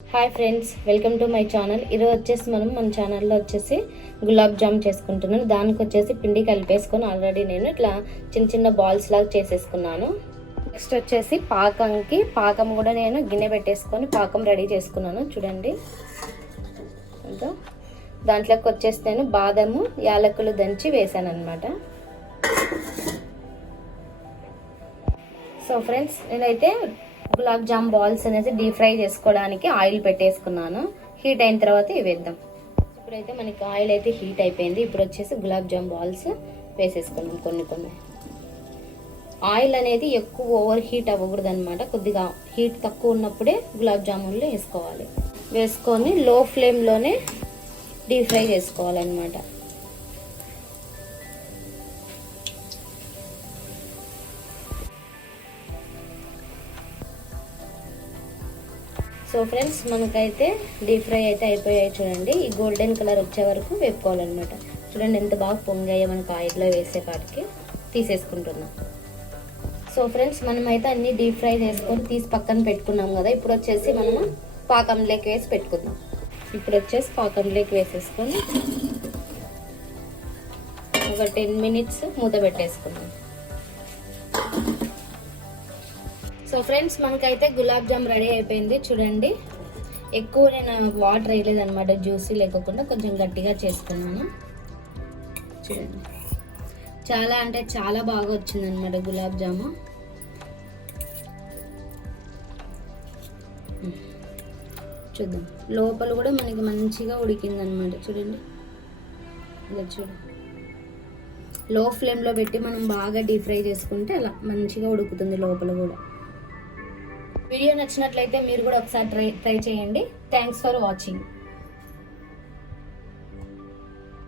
Hi friends, welcome to my channel. ఈరోజు వచ్చేసి మనం మన ఛానల్లో వచ్చేసి గులాబ్ జామ్ చేసుకుంటున్నాను. దానికి వచ్చేసి పిండి కలిపేసుకొని ఆల్రెడీ నేను ఇట్లా చిన్న చిన్న బాల్స్ లాగా చేసేసుకున్నాను. నెక్స్ట్ వచ్చేసి పాకం కూడా నేను గిన్నె పెట్టేసుకొని పాకం రెడీ చేసుకున్నాను. చూడండి, ఇంకా దాంట్లోకి వచ్చేసి నేను బాదము యాలకులు దంచి వేసాను అనమాట. సో ఫ్రెండ్స్, నేనైతే గులాబ్ జామ్ బాల్స్ అనేది డీప్ ఫ్రై చేసుకోవడానికి ఆయిల్ పెట్టేసుకున్నాను. హీట్ అయిన తర్వాత ఇవి వేద్దాం. ఇప్పుడైతే మనకి ఆయిల్ అయితే హీట్ అయిపోయింది. ఇప్పుడు వచ్చేసి గులాబ్ జామ్ బాల్స్ వేసేసుకున్నాం. కొన్ని ఆయిల్ అనేది ఎక్కువ ఓవర్ హీట్ అవ్వకూడదు అనమాట. కొద్దిగా హీట్ తక్కువ ఉన్నప్పుడే గులాబ్ జామున్లు వేసుకోవాలి. వేసుకొని లో ఫ్లేమ్లోనే డీప్ ఫ్రై చేసుకోవాలన్నమాట. సో ఫ్రెండ్స్, మనకైతే డీప్ ఫ్రై అయితే అయిపోయాయి. చూడండి, ఈ గోల్డెన్ కలర్ వచ్చే వరకు వేపుకోవాలన్నమాట. చూడండి ఎంత బాగా పొంగాయో మనకు ఆయిల్లో వేసే కాటికి తీసేసుకుంటున్నాం. సో ఫ్రెండ్స్, మనమైతే అన్ని డీప్ ఫ్రై చేసుకొని తీసి పక్కన పెట్టుకున్నాం కదా. ఇప్పుడు వచ్చేసి మనము పాకంలోకి వేసి పెట్టుకుందాం. ఇప్పుడు వచ్చేసి పాకంలోకి వేసేసుకొని ఒక 10 minutes మూత పెట్టేసుకుందాం. సో ఫ్రెండ్స్, మనకైతే గులాబ్ జామ్ రెడీ అయిపోయింది. చూడండి, ఎక్కువ నేను వాటర్ వేయలేదు అనమాట. జ్యూసీ లేకుండా కొంచెం గట్టిగా చేసుకున్నాను. చూడండి, చాలా అంటే చాలా బాగా వచ్చింది అనమాట గులాబ్ జాము. చూద్దాం, లోపల కూడా మనకి మంచిగా ఉడికింది అనమాట. చూడండి, ఇలా లో ఫ్లేమ్లో పెట్టి మనం బాగా డీప్ ఫ్రై చేసుకుంటే అలా మంచిగా ఉడుకుతుంది లోపల కూడా. వీడియో నచ్చినట్లయితే మీరు కూడా ఒకసారి ట్రై చేయండి. Thanks for watching.